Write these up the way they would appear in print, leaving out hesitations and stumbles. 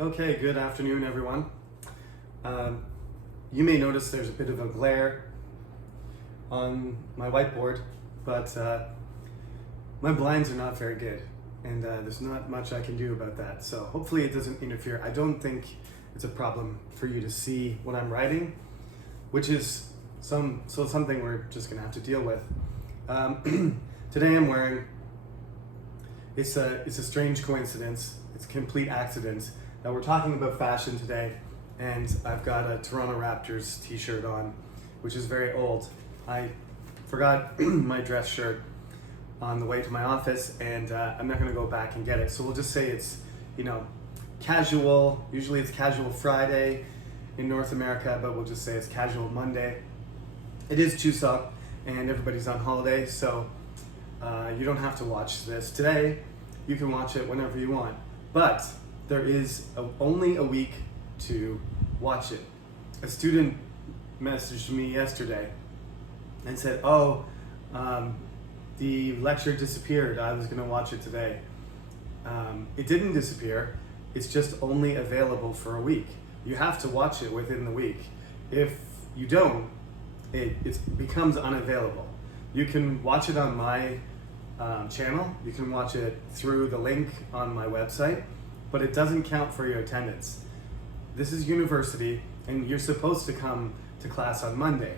Okay, good afternoon, everyone. You may notice there's a bit of a glare on my whiteboard, but my blinds are not very good, and there's not much I can do about that. So hopefully it doesn't interfere. I don't think it's a problem for you to see what I'm writing, which is something we're just gonna have to deal with. Today I'm wearing, it's a strange coincidence, it's a complete accident. Now we're talking about fashion today, and I've got a Toronto Raptors t-shirt on, which is very old. I forgot my dress shirt on the way to my office, and I'm not gonna go back and get it. So we'll just say it's, casual. Usually it's casual Friday in North America, but we'll just say it's casual Monday. It is Chuseok, and everybody's on holiday, so you don't have to watch this today. You can watch it whenever you want, but there is only a week to watch it. A student messaged me yesterday and said, the lecture disappeared. I was gonna watch it today. It didn't disappear. It's just only available for a week. You have to watch it within the week. If you don't, it becomes unavailable. You can watch it on my channel. You can watch it through the link on my website, but it doesn't count for your attendance. This is university, and you're supposed to come to class on Monday.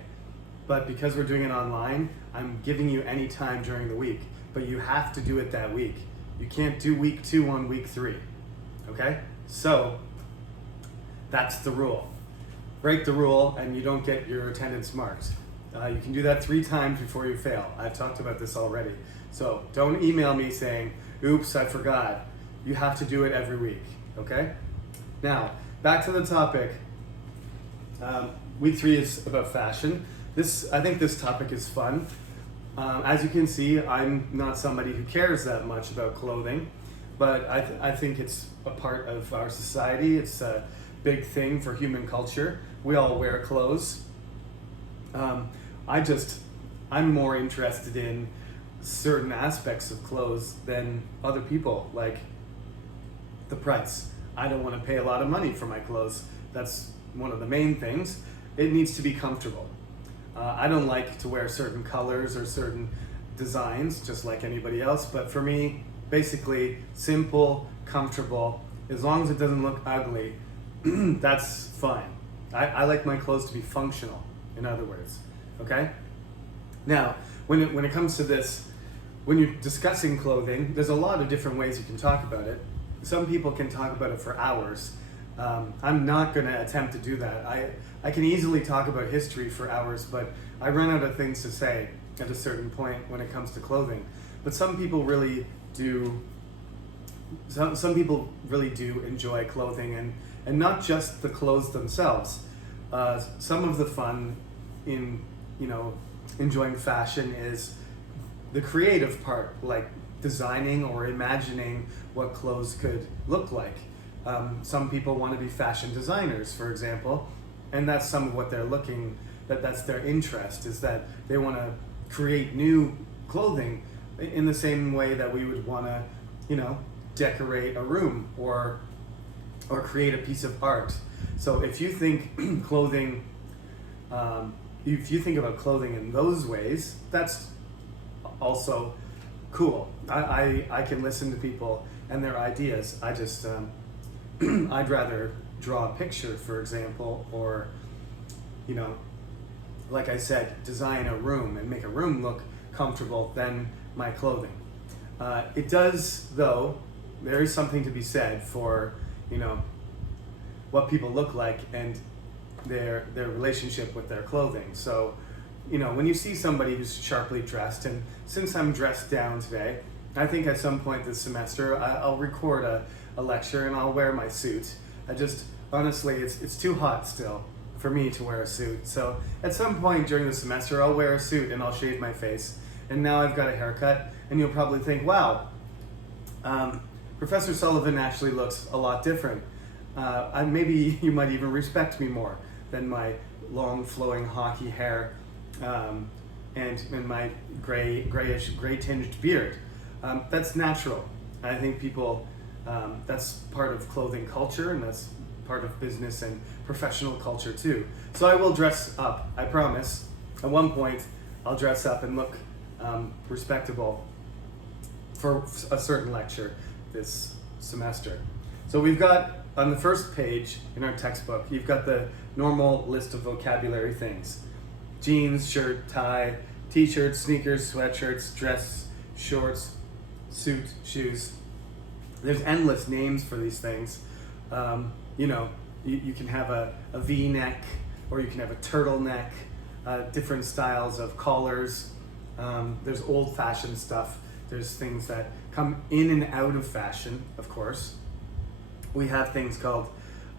But because we're doing it online, I'm giving you any time during the week, but you have to do it that week. You can't do week 2 on week 3, okay? So that's the rule. Break the rule and you don't get your attendance marked. You can do that 3 times before you fail. I've talked about this already. So don't email me saying, oops, I forgot. You have to do it every week, okay? Now, back to the topic. Week 3 is about fashion. I think this topic is fun. As you can see, I'm not somebody who cares that much about clothing, but I think it's a part of our society. It's a big thing for human culture. We all wear clothes. I'm more interested in certain aspects of clothes than other people, like the price. I don't want to pay a lot of money for my clothes. That's one of the main things. It needs to be comfortable. I don't like to wear certain colors or certain designs, just like anybody else, but for me, basically, simple, comfortable, as long as it doesn't look ugly, that's fine. I like my clothes to be functional, in other words, okay? Now, when it comes to this, when you're discussing clothing, there's a lot of different ways you can talk about it. Some people can talk about it for hours. I'm not going to attempt to do that. I can easily talk about history for hours, but I run out of things to say at a certain point when it comes to clothing. But some people really do. Some people really do enjoy clothing, and not just the clothes themselves. Some of the fun in enjoying fashion is the creative part, like designing or imagining what clothes could look like. Some people want to be fashion designers, for example, and that's some of what they're looking, that's their interest, is that they want to create new clothing in the same way that we would want to, decorate a room or create a piece of art. So if you think clothing, if you think about clothing in those ways, that's also cool. I can listen to people and their ideas. I just, I'd rather draw a picture, for example, or, like I said, design a room and make a room look comfortable than my clothing. It does, though, there is something to be said for, what people look like and their relationship with their clothing. So, when you see somebody who's sharply dressed, and since I'm dressed down today, I think at some point this semester I'll record a lecture and I'll wear my suit. Honestly, it's too hot still for me to wear a suit. So at some point during the semester, I'll wear a suit and I'll shave my face. And now I've got a haircut, and you'll probably think, wow, Professor Sullivan actually looks a lot different. Maybe you might even respect me more than my long flowing hockey hair and my gray tinged beard. That's natural. I think people That's part of clothing culture, and that's part of business and professional culture too. So I will dress up, I promise. At one point, I'll dress up and look respectable for a certain lecture this semester. So we've got on the first page in our textbook, you've got the normal list of vocabulary things: jeans, shirt, tie, t-shirts, sneakers, sweatshirts, dress, shorts, suit, shoes. There's endless names for these things. You can have a V-neck, or you can have a turtleneck, different styles of collars. There's old-fashioned stuff. There's things that come in and out of fashion, of course. We have things called,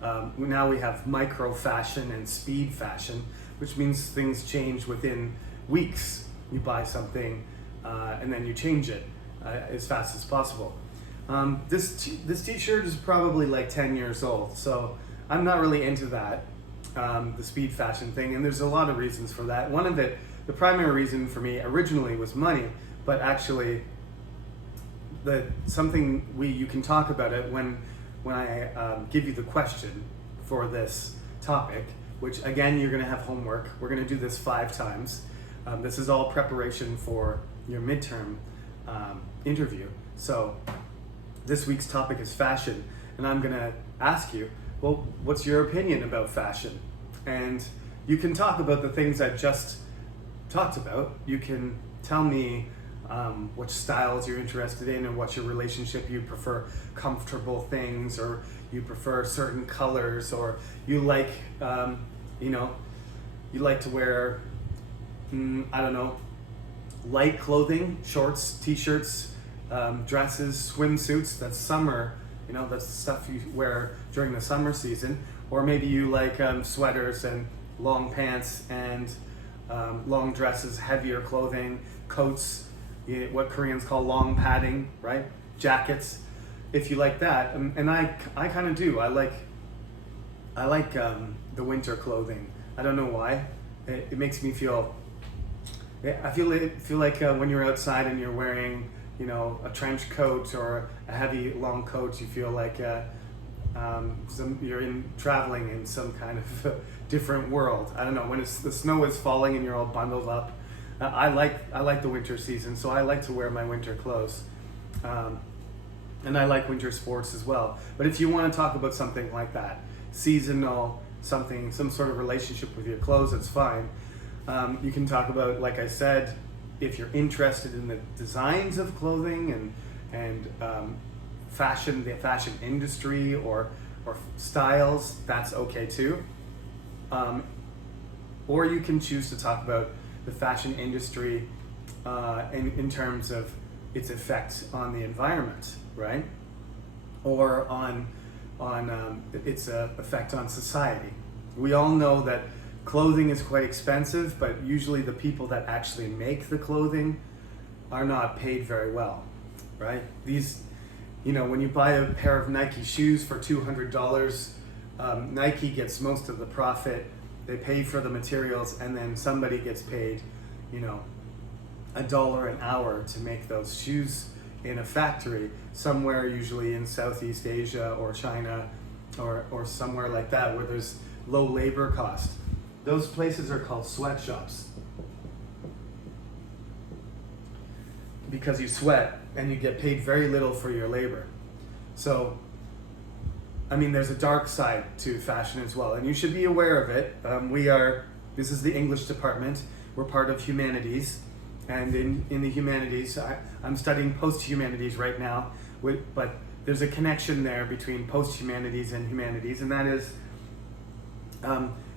now we have micro fashion and speed fashion, which means things change within weeks. You buy something and then you change it as fast as possible. This t-shirt is probably like 10 years old, so I'm not really into that, the speed fashion thing, and there's a lot of reasons for that. One of it, the primary reason for me originally was money, but actually you can talk about it when I give you the question for this topic, which again, you're gonna have homework. We're gonna do this 5 times. This is all preparation for your midterm interview. So this week's topic is fashion, and I'm gonna ask you, well, what's your opinion about fashion? And you can talk about the things I just talked about. You can tell me which styles you're interested in and what's your relationship. You prefer comfortable things, or you prefer certain colors, or you like, you like to wear, light clothing, shorts, t-shirts, dresses, swimsuits. That's summer, that's the stuff you wear during the summer season. Or maybe you like sweaters and long pants and long dresses, heavier clothing, coats, what Koreans call long padding, right? Jackets. If you like that, and I kind of do. I like the winter clothing. I don't know why. It makes me feel. I feel like when you're outside and you're wearing, a trench coat or a heavy long coat, you feel like you're traveling in some kind of different world. I don't know, when the snow is falling and you're all bundled up. I like the winter season, so I like to wear my winter clothes. And I like winter sports as well. But if you want to talk about something like that, seasonal, some sort of relationship with your clothes, it's fine. You can talk about, like I said, if you're interested in the designs of clothing and fashion, the fashion industry or styles, that's okay too. Or you can choose to talk about the fashion industry in terms of its effect on the environment, right? Or on its effect on society. We all know that clothing is quite expensive, but usually the people that actually make the clothing are not paid very well, right? These, when you buy a pair of Nike shoes for $200, Nike gets most of the profit. They pay for the materials, and then somebody gets paid, $1 an hour to make those shoes in a factory somewhere, usually in Southeast Asia or China or somewhere like that, where there's low labor cost. Those places are called sweatshops because you sweat and you get paid very little for your labor. So, there's a dark side to fashion as well, and you should be aware of it. This is the English department. We're part of humanities, and in the humanities, I'm studying post-humanities right now, but there's a connection there between post-humanities and humanities, and that is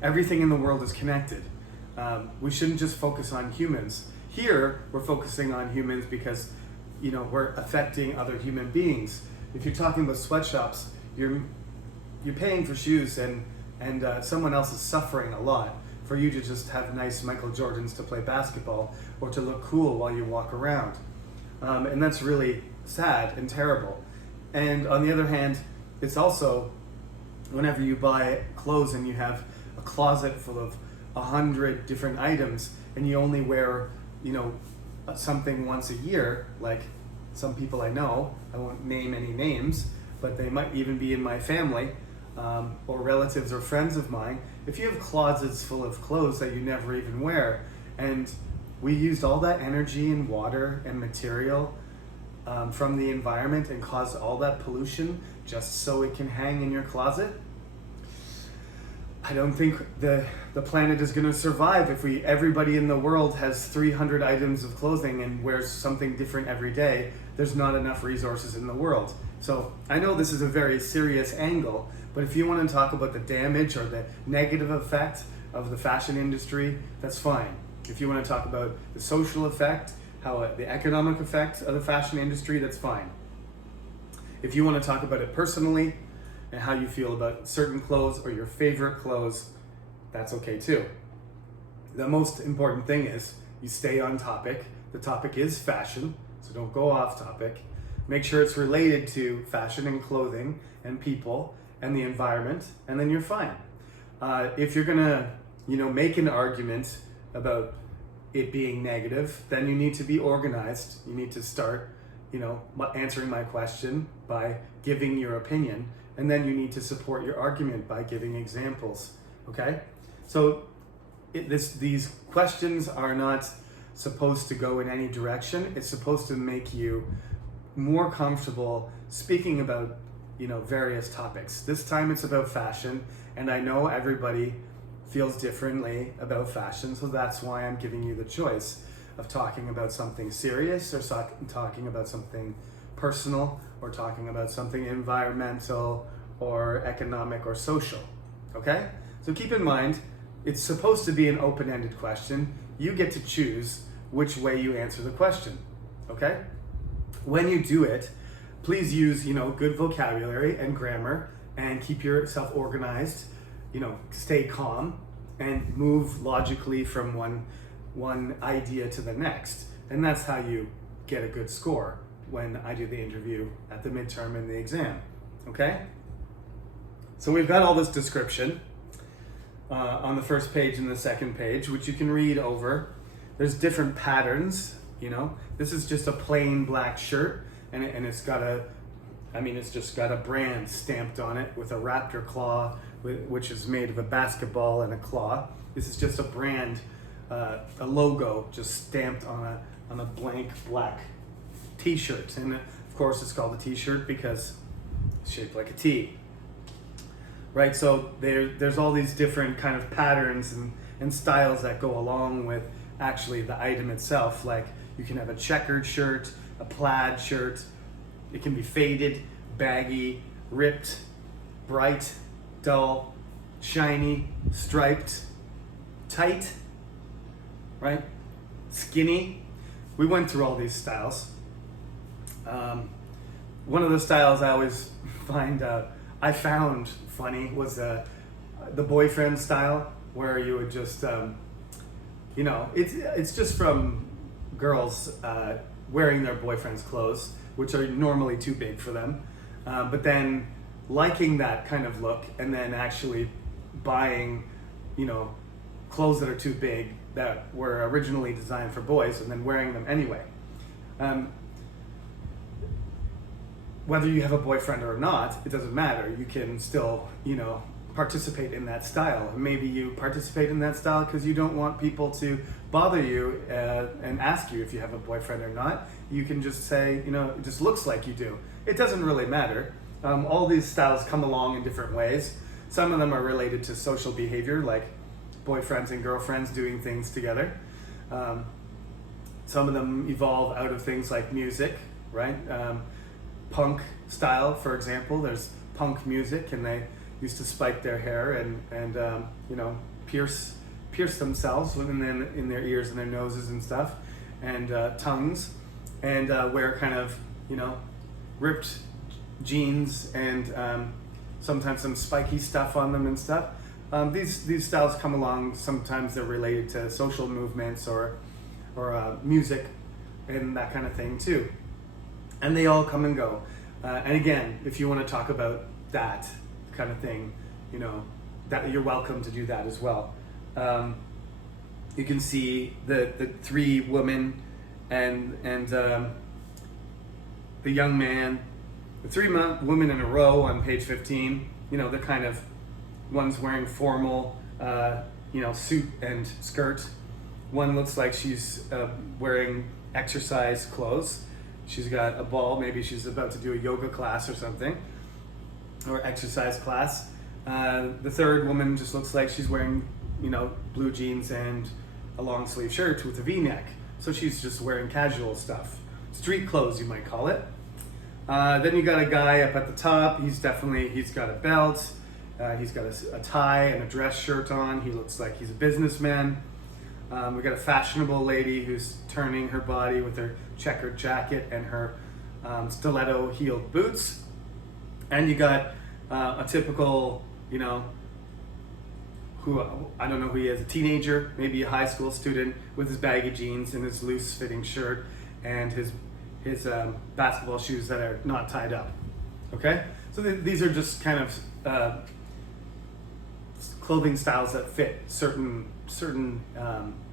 everything in the world is connected. We shouldn't just focus on humans. Here, we're focusing on humans because, we're affecting other human beings. If you're talking about sweatshops, you're paying for shoes and someone else is suffering a lot for you to just have nice Michael Jordans to play basketball or to look cool while you walk around. And that's really sad and terrible. And on the other hand, it's also, whenever you buy clothes and you have a closet full of 100 different items and you only wear, something once a year, like some people I know, I won't name any names, but they might even be in my family, or relatives or friends of mine. If you have closets full of clothes that you never even wear, and we used all that energy and water and material from the environment and caused all that pollution just so it can hang in your closet, I don't think the planet is going to survive if everybody in the world has 300 items of clothing and wears something different every day. There's not enough resources in the world. So I know this is a very serious angle, but if you want to talk about the damage or the negative effect of the fashion industry, that's fine. If you want to talk about the social effect, the economic effect of the fashion industry, that's fine. If you want to talk about it personally and how you feel about certain clothes or your favorite clothes, that's okay too. The most important thing is you stay on topic. The topic is fashion, so don't go off topic. Make sure it's related to fashion and clothing and people and the environment, and then you're fine. If you're gonna, make an argument about it being negative, then you need to be organized. You need to start, answering my question by giving your opinion, and then you need to support your argument by giving examples. Okay? So these questions are not supposed to go in any direction. It's supposed to make you more comfortable speaking about, various topics. This time it's about fashion, and I know everybody feels differently about fashion, so that's why I'm giving you the choice of talking about something serious or talking about something personal or talking about something environmental or economic or social. Okay? So keep in mind, it's supposed to be an open-ended question. You get to choose which way you answer the question. Okay? When you do it, please use, good vocabulary and grammar and keep yourself organized, stay calm and move logically from one idea to the next. And that's how you get a good score when I do the interview at the midterm and the exam. Okay? So we've got all this description on the first page and the second page, which you can read over. There's different patterns, This is just a plain black shirt, and it's just got a brand stamped on it with a raptor claw, which is made of a basketball and a claw. This is just a brand, a logo just stamped on a blank black t-shirt. And of course it's called a t-shirt because it's shaped like a T. Right, so there's all these different kind of patterns and styles that go along with actually the item itself. Like you can have a checkered shirt, a plaid shirt. It can be faded, baggy, ripped, bright, dull, shiny, striped, tight, right? Skinny. We went through all these styles. One of the styles I always I found funny was the boyfriend style, where you would just, it's just from girls wearing their boyfriend's clothes, which are normally too big for them, but then liking that kind of look and then actually buying, clothes that are too big that were originally designed for boys and then wearing them anyway. Whether you have a boyfriend or not, it doesn't matter. You can still, participate in that style. Maybe you participate in that style because you don't want people to bother you and ask you if you have a boyfriend or not. You can just say, it just looks like you do. It doesn't really matter. All these styles come along in different ways. Some of them are related to social behavior, like boyfriends and girlfriends doing things together. Some of them evolve out of things like music, right? Punk style, for example. There's punk music, and they used to spike their hair and pierce themselves in their ears and their noses and stuff, and tongues, and wear kind of ripped jeans and sometimes some spiky stuff on them and stuff. These styles come along. Sometimes they're related to social movements or music and that kind of thing too. And they all come and go. And again, if you want to talk about that kind of thing, that you're welcome to do that as well. You can see the three women and the young man The three women in a row on page 15, they're kind of, one's wearing formal, suit and skirt. One looks like she's wearing exercise clothes. She's got a ball, maybe she's about to do a yoga class or something, or exercise class. The third woman just looks like she's wearing, blue jeans and a long sleeve shirt with a V-neck. So she's just wearing casual stuff. Street clothes, you might call it. Then you got a guy up at the top. He's got a belt. He's got a tie and a dress shirt on. He looks like he's a businessman. We got a fashionable lady who's turning her body with her checkered jacket and her stiletto heeled boots. And you got a typical, who I don't know who he is, a teenager, maybe a high school student with his baggy jeans and his loose fitting shirt and his basketball shoes that are not tied up. Okay? So these are just kind of clothing styles that fit certain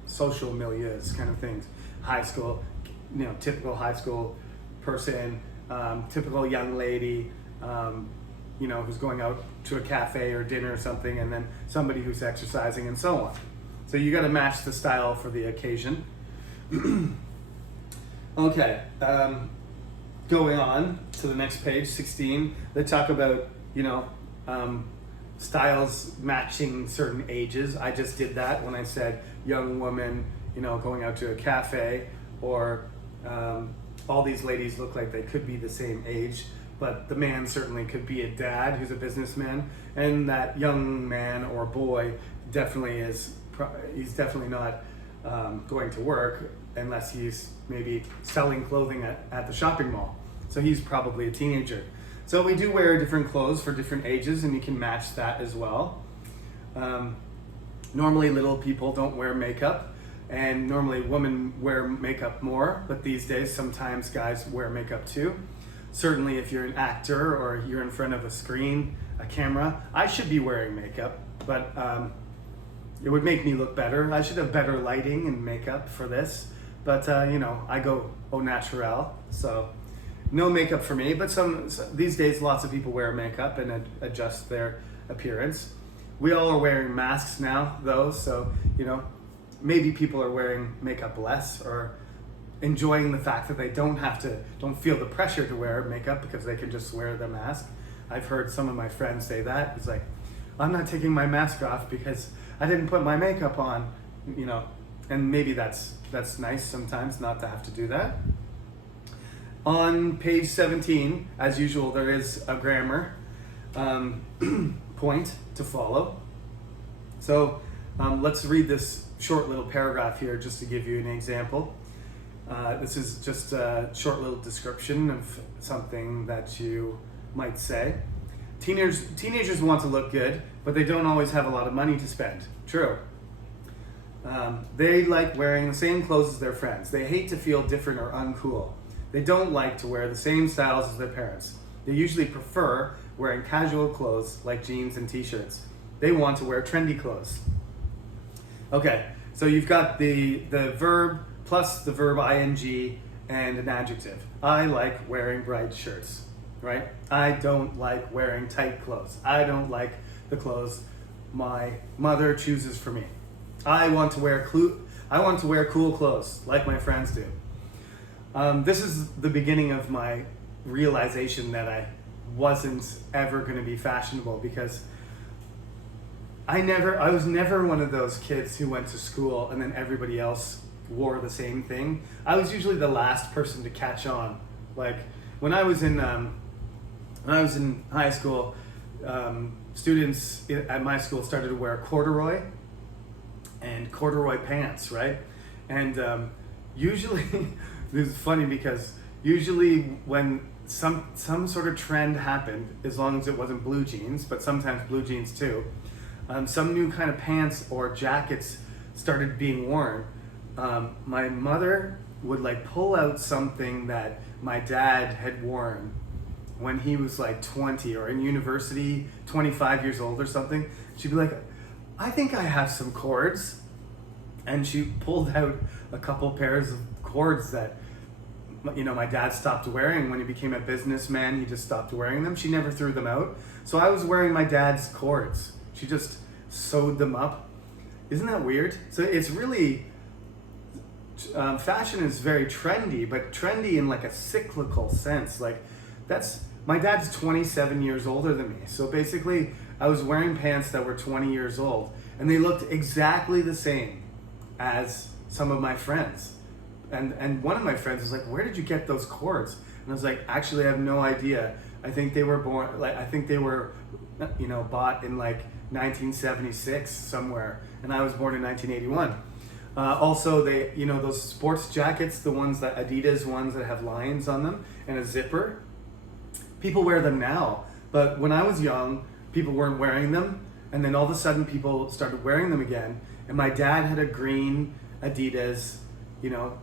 social milieus, kind of things. High school, typical high school person, typical young lady, who's going out to a cafe or dinner or something, and then somebody who's exercising and so on. So you got to match the style for the occasion. Okay, going on to the next page, 16, they talk about, styles matching certain ages. I just did that when I said young woman, going out to a cafe, or all these ladies look like they could be the same age, but the man certainly could be a dad who's a businessman, and that young man or boy definitely he's definitely not going to work unless he's maybe selling clothing at the shopping mall. So he's probably a teenager. So we do wear different clothes for different ages, and you can match that as well. Normally little people don't wear makeup, and normally women wear makeup more, but these days sometimes guys wear makeup too. Certainly if you're an actor or you're in front of a screen, a camera, I should be wearing makeup, but it would make me look better. I should have better lighting and makeup for this, but I go au naturel, so no makeup for me. But these days lots of people wear makeup and adjust their appearance. We all are wearing masks now though, so maybe people are wearing makeup less, or enjoying the fact that they don't feel the pressure to wear makeup because they can just wear the mask. I've heard some of my friends say that. It's like, I'm not taking my mask off because I didn't put my makeup on, and maybe that's nice sometimes not to have to do that. On page 17, as usual, there is a grammar point to follow. So let's read this short little paragraph here just to give you an example. This is just a short little description of something that you might say. Teenagers want to look good, but they don't always have a lot of money to spend. True. They like wearing the same clothes as their friends. They hate to feel different or uncool. They don't like to wear the same styles as their parents. They usually prefer wearing casual clothes like jeans and t-shirts. They want to wear trendy clothes. Okay, so you've got the verb plus the verb ing and an adjective. I like wearing bright shirts, right? I don't like wearing tight clothes. I don't like the clothes my mother chooses for me. I want to wear cool clothes like my friends do. This is the beginning of my realization that I wasn't ever going to be fashionable, because I was never one of those kids who went to school and then everybody else wore the same thing. I was usually the last person to catch on. Like when I was in high school, students at my school started to wear corduroy and corduroy pants, right? And usually, this is funny because usually when some sort of trend happened, as long as it wasn't blue jeans, but sometimes blue jeans too, some new kind of pants or jackets started being worn. My mother would like pull out something that my dad had worn when he was like 20 or in university, 25 years old or something. She'd be like, I think I have some cords. And she pulled out a couple pairs of cords that my dad stopped wearing when he became a businessman. He just stopped wearing them. She never threw them out. So I was wearing my dad's cords. She just sewed them up. Isn't that weird? So it's really, fashion is very trendy, but trendy in like a cyclical sense. Like my dad's 27 years older than me. So basically I was wearing pants that were 20 years old and they looked exactly the same as some of my friends. And one of my friends was like, where did you get those cords? And I was like, actually, I have no idea. I think they were bought in like 1976 somewhere. And I was born in 1981. Also, those sports jackets, the ones that Adidas ones that have lions on them and a zipper, people wear them now. But when I was young, people weren't wearing them. And then all of a sudden people started wearing them again. And my dad had a green Adidas,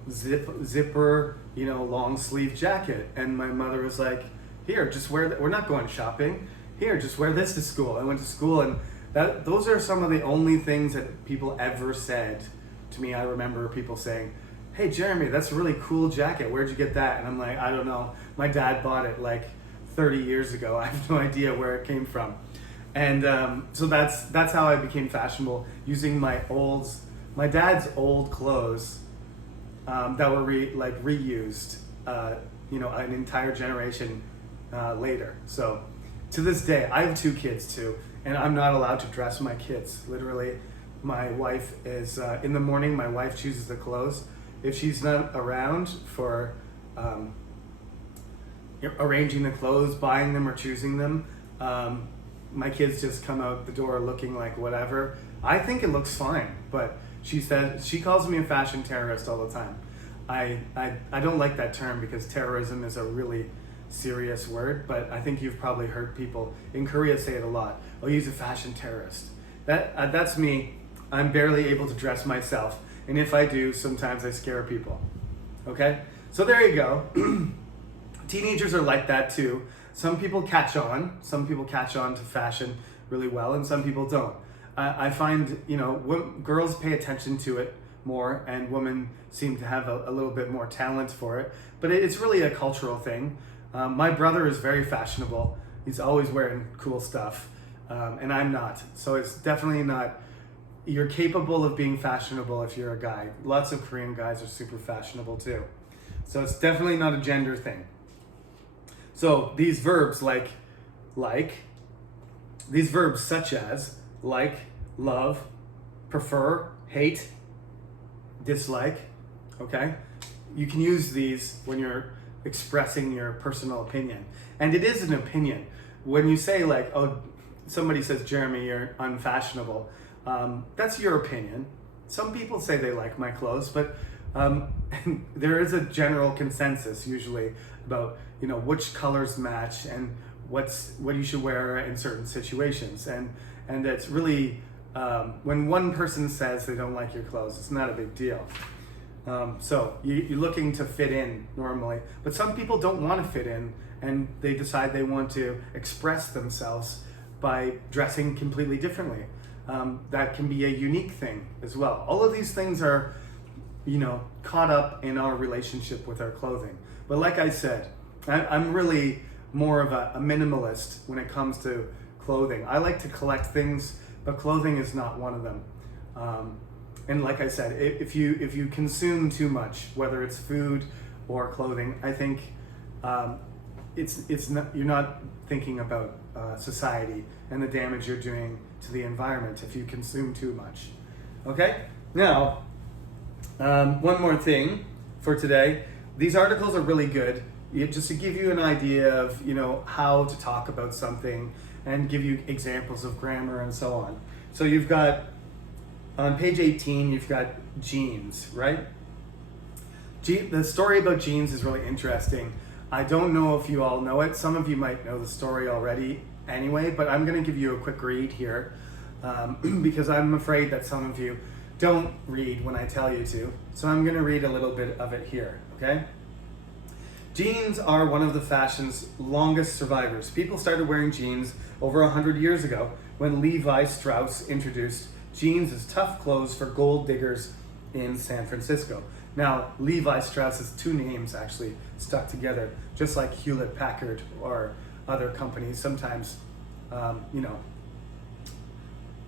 zipper, long sleeve jacket. And my mother was like, here, just wear that. We're not going shopping. Here, just wear this to school. I went to school and those are some of the only things that people ever said to me. I remember people saying, hey, Jeremy, that's a really cool jacket. Where'd you get that? And I'm like, I don't know. My dad bought it like 30 years ago. I have no idea where it came from. And so that's how I became fashionable, using my dad's old clothes that were reused, an entire generation later. So to this day, I have 2 kids too, and I'm not allowed to dress my kids. Literally, my wife is, in the morning, my wife chooses the clothes. If she's not around for arranging the clothes, buying them or choosing them, my kids just come out the door looking like whatever. I think it looks fine, but she calls me a fashion terrorist all the time. I don't like that term because terrorism is a really serious word, but I think you've probably heard people in Korea say it a lot. Oh, he's a fashion terrorist. That's me. I'm barely able to dress myself, and if I do, sometimes I scare people. Okay? So there you go. Teenagers are like that too. Some people catch on. Some people catch on to fashion really well, and some people don't. I find, girls pay attention to it more, and women seem to have a little bit more talent for it. But it's really a cultural thing. My brother is very fashionable. He's always wearing cool stuff, and I'm not. So it's definitely not. You're capable of being fashionable if you're a guy. Lots of Korean guys are super fashionable too. So it's definitely not a gender thing. So these verbs these verbs such as like, love, prefer, hate, dislike, okay? You can use these when you're expressing your personal opinion. And it is an opinion. When you say somebody says, Jeremy, you're unfashionable, that's your opinion. Some people say they like my clothes, but there is a general consensus usually about which colors match and what you should wear in certain situations, and it's really when one person says they don't like your clothes, it's not a big deal. So you're looking to fit in normally, but some people don't want to fit in, and they decide they want to express themselves by dressing completely differently. That can be a unique thing as well. All of these things are caught up in our relationship with our clothing. But like I said, I'm really more of a minimalist when it comes to clothing. I like to collect things, but clothing is not one of them. And like I said, if you consume too much, whether it's food or clothing, I think it's not, you're not thinking about society and the damage you're doing to the environment if you consume too much. Okay? Now, one more thing for today. These articles are really good, just to give you an idea of how to talk about something and give you examples of grammar and so on. So you've got on page 18, you've got jeans, right? The story about jeans is really interesting. I don't know if you all know it. Some of you might know the story already anyway, but I'm going to give you a quick read here because I'm afraid that some of you don't read when I tell you to. So I'm going to read a little bit of it here, okay? Jeans are one of the fashion's longest survivors. People started wearing jeans over 100 years ago when Levi Strauss introduced jeans as tough clothes for gold diggers in San Francisco. Now, Levi Strauss is two names actually stuck together, just like Hewlett Packard or other companies. Sometimes, you know,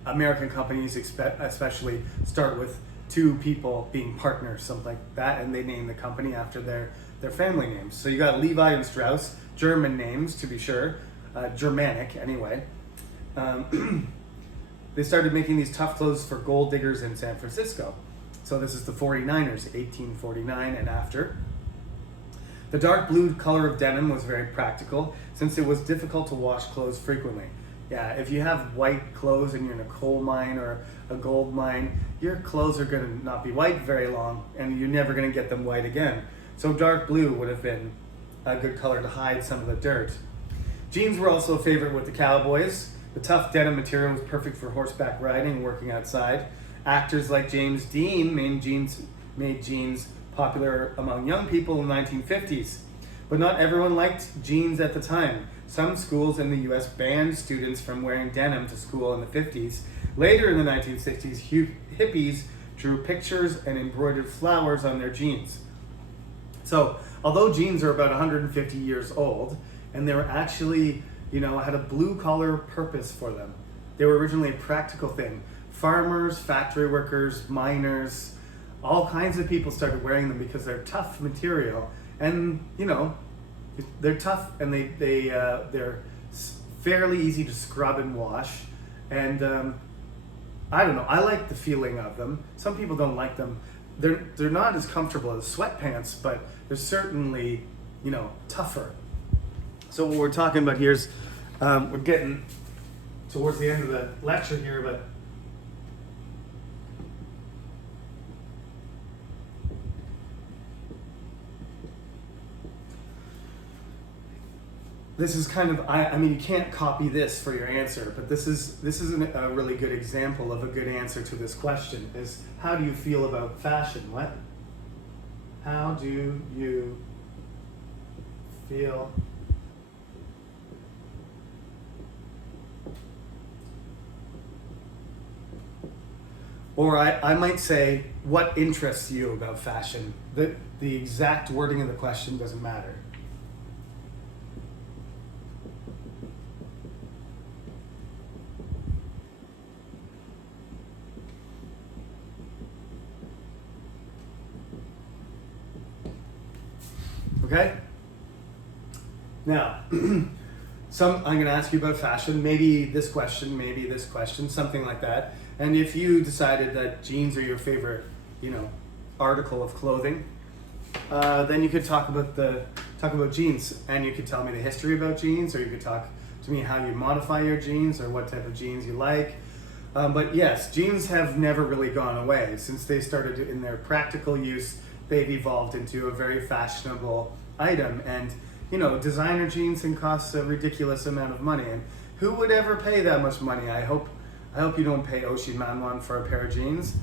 American companies especially start with two people being partners, something like that, and they name the company after their family names. So you got Levi and Strauss, German names to be sure, Germanic anyway. They started making these tough clothes for gold diggers in San Francisco. So this is the 49ers, 1849 and after. The dark blue color of denim was very practical since it was difficult to wash clothes frequently. Yeah, if you have white clothes and you're in a coal mine or a gold mine, your clothes are going to not be white very long and you're never going to get them white again. So dark blue would have been a good color to hide some of the dirt. Jeans were also a favorite with the cowboys. The tough denim material was perfect for horseback riding and working outside. Actors like James Dean made jeans popular among young people in the 1950s. But not everyone liked jeans at the time. Some schools in the US banned students from wearing denim to school in the 50s. Later in the 1960s, hippies drew pictures and embroidered flowers on their jeans. So, although jeans are about 150 years old, and they were actually, you know, had a blue collar purpose for them. They were originally a practical thing. Farmers, factory workers, miners, all kinds of people started wearing them because they're tough material, and you know, they're tough and they're fairly easy to scrub and wash, and I don't know. I like the feeling of them. Some people don't like them. They're not as comfortable as sweatpants, but they're certainly, you know, tougher. So what we're talking about here is we're getting towards the end of the lecture here, but this is kind of, I mean, you can't copy this for your answer, but this is a really good example of a good answer to this question is, how do you feel about fashion? What? How do you feel or I might say, what interests you about fashion? The exact wording of the question doesn't matter. Okay? Now, I'm going to ask you about fashion, maybe this question, something like that. And if you decided that jeans are your favorite, you know, article of clothing, then you could talk about jeans, and you could tell me the history about jeans, or you could talk to me how you modify your jeans or what type of jeans you like. But yes, jeans have never really gone away. Since they started in their practical use, they've evolved into a very fashionable item. And you know, designer jeans can cost a ridiculous amount of money. And who would ever pay that much money? I hope you don't pay Oisin Manwan for a pair of jeans,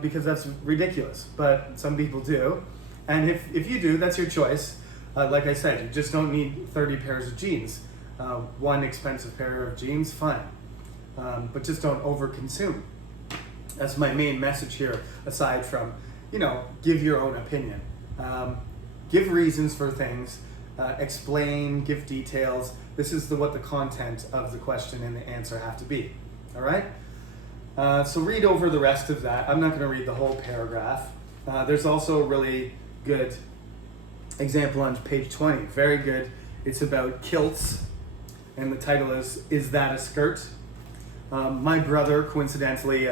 because that's ridiculous. But some people do. And if you do, that's your choice. Like I said, you just don't need 30 pairs of jeans. One expensive pair of jeans, fine. But just don't overconsume. That's my main message here, aside from, you know, give your own opinion. Give reasons for things, explain, give details. This is what the content of the question and the answer have to be. All right? So read over the rest of that. I'm not going to read the whole paragraph. There's also a really good example on page 20. Very good. It's about kilts, and the title is That a Skirt? My brother, coincidentally,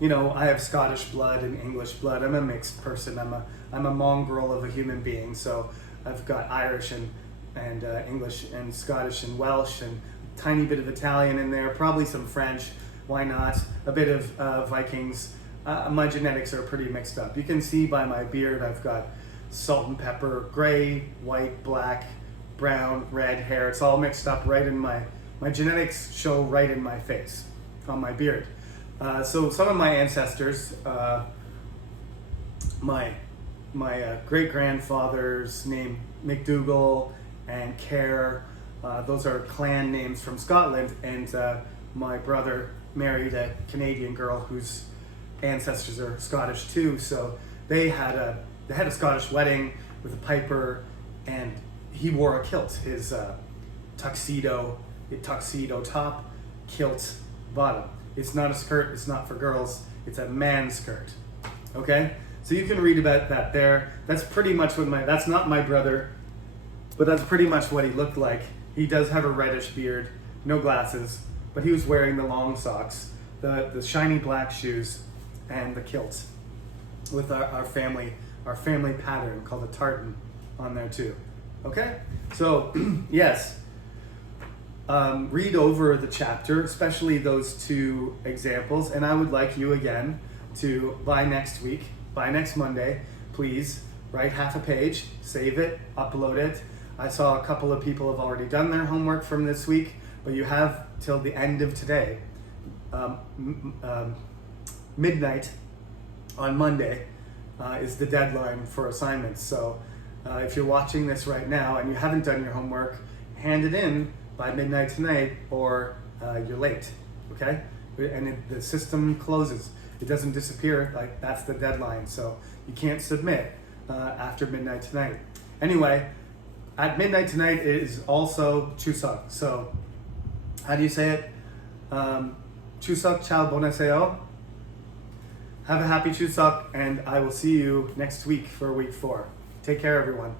you know, I have Scottish blood and English blood. I'm a mixed person. I'm a mongrel of a human being. So I've got Irish and English and Scottish and Welsh and a tiny bit of Italian in there. Probably some French. Why not? A bit of Vikings. My genetics are pretty mixed up. You can see by my beard, I've got salt and pepper, gray, white, black, brown, red hair. It's all mixed up right in my genetics show right in my face, on my beard. So some of my ancestors, my great-grandfather's name McDougall and Kerr, those are clan names from Scotland, and my brother married a Canadian girl whose ancestors are Scottish too, so they had they had a Scottish wedding with a piper, and he wore a kilt. His tuxedo top, kilt bottom. It's not a skirt. It's not for girls. It's a man's skirt. Okay, so you can read about that there. That's pretty much what that's not my brother, but that's pretty much what he looked like. He does have a reddish beard, no glasses, but he was wearing the long socks, the shiny black shoes, and the kilt with our family pattern called a tartan on there too. Okay, so yes, read over the chapter, especially those two examples, and I would like you again to by next Monday, please write half a page, save it, upload it. I saw a couple of people have already done their homework from this week, but you have till the end of today, midnight on Monday is the deadline for assignments. So if you're watching this right now and you haven't done your homework, hand it in by midnight tonight, or you're late, okay? And the system closes. It doesn't disappear, like that's the deadline. So you can't submit after midnight tonight. Anyway, at midnight tonight is also Chuseok. So how do you say it? Chuseok chal boneseo. Have a happy Chuseok, and I will see you next week for week 4. Take care, everyone.